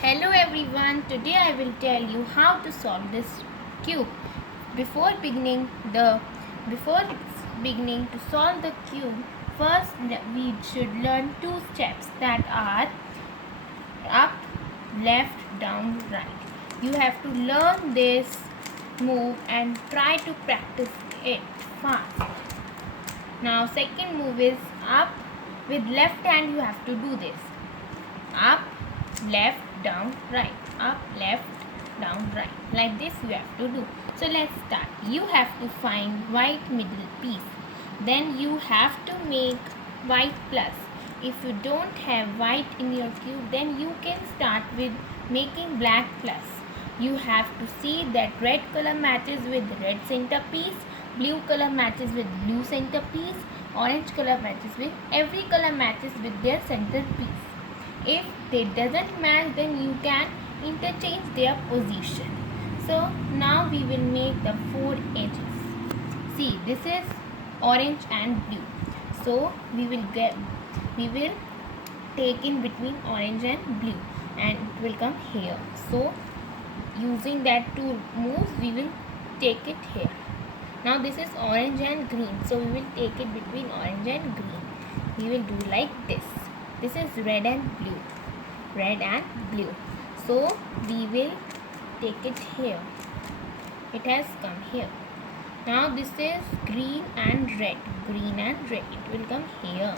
Hello everyone, today I will tell you how to solve this cube. Before beginning the before beginning to solve the cube, first we should learn two steps that are up, left, down, right. You have to learn this move and try to practice it fast. Now second move is up. With left hand you have to do this. Up, left, down, right. Up, left, down, right. Like this you have to do. So let's start. You have to find white middle piece. Then you have to make white plus. If you don't have white in your cube, then you can start with making black plus. You have to see that red color matches with red centerpiece, blue color matches with blue centerpiece, orange color matches with every color matches with their centerpiece. If they doesn't match, then you can interchange their position. So now we will make the four edges. See, this is orange and blue. So we will take in between orange and blue and it will come here. So using that two moves we will take it here. Now this is orange and green, so we will take it between orange and green. We will do like this. This is red and blue. Red and blue. So we will take it here. It has come here. Now this is green and red. Green and red. It will come here.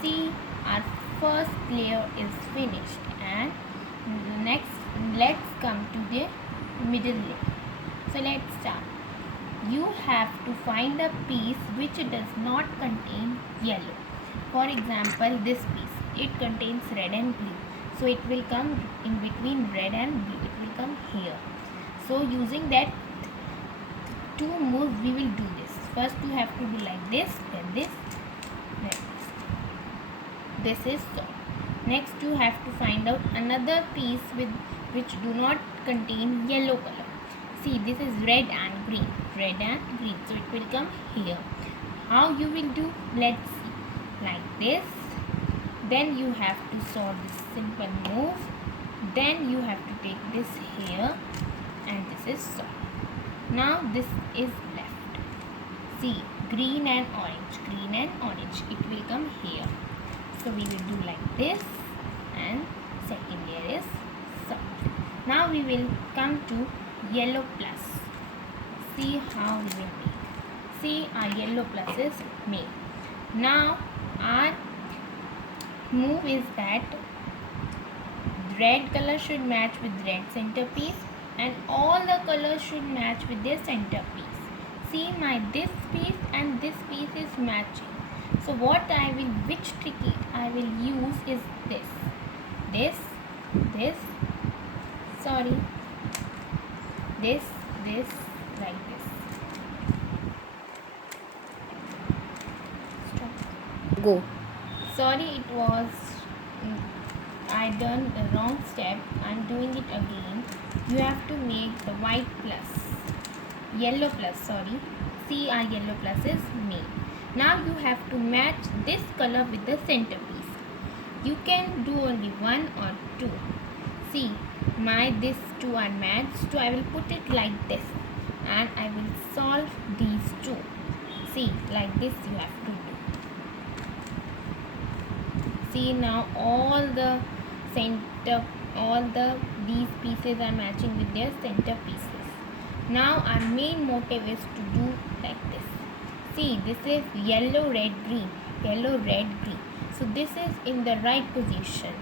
See, our first layer is finished, and next let's come to the middle layer. So let's start. You have to find a piece which does not contain yellow. For example, this piece, it contains red and blue. So it will come in between red and blue. It will come here. So using that two moves we will do this. First you have to do like this, then this, like this. This is so. Next you have to find out another piece which do not contain yellow color. See, this is red and green. Red and green. So it will come here. How you will do? Let's see. Like this. Then you have to solve this simple move. Then you have to take this here. And this is so. Now this is left. See, green and orange. Green and orange. It will come here. So we will do like this. And second layer is so. Now we will come to yellow plus. See how we will make. See, our yellow plus is made. Now our move is that red color should match with red centerpiece and all the colors should match with their centerpiece. See, my this piece and this piece is matching. So which trick I will use is this. This, sorry, this, like this. Stop. Go. Sorry, it was I done the wrong step. I'm doing it again. You have to make the white plus, yellow plus, sorry. See, our yellow plus is made. Now you have to match this color with the centerpiece. You can do only one or two. See, my this two are matched, so I will put it like this and I will solve these two. See, like this you have to do. See, now these pieces are matching with their center pieces. Now our main motive is to do like this. See, this is yellow, red, green. Yellow, red, green. So this is in the right position.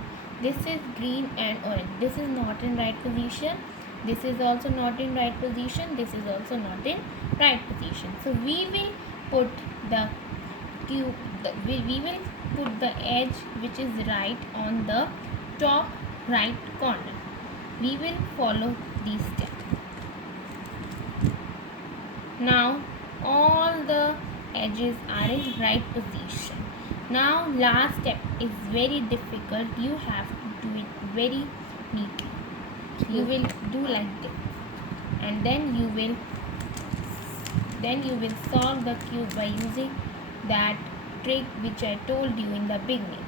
This is green and orange. This is not in right position. This is also not in right position. This is also not in right position. So we will put the cube. We will put the edge which is right on the top right corner. We will follow these steps. Now all the edges are in right position. Now last step is very difficult. You have to do it very neatly. You will do like this and then you will solve the cube by using that trick which I told you in the beginning.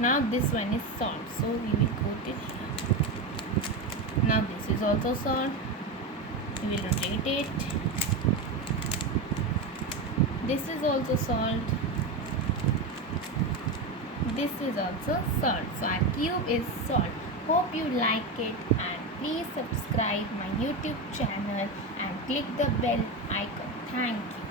Now this one is salt, so we will put it here. Now this is also salt. We will rotate it. This is also salt. This is also salt. So our cube is salt. Hope you like it, and please subscribe my YouTube channel and click the bell icon. Thank you.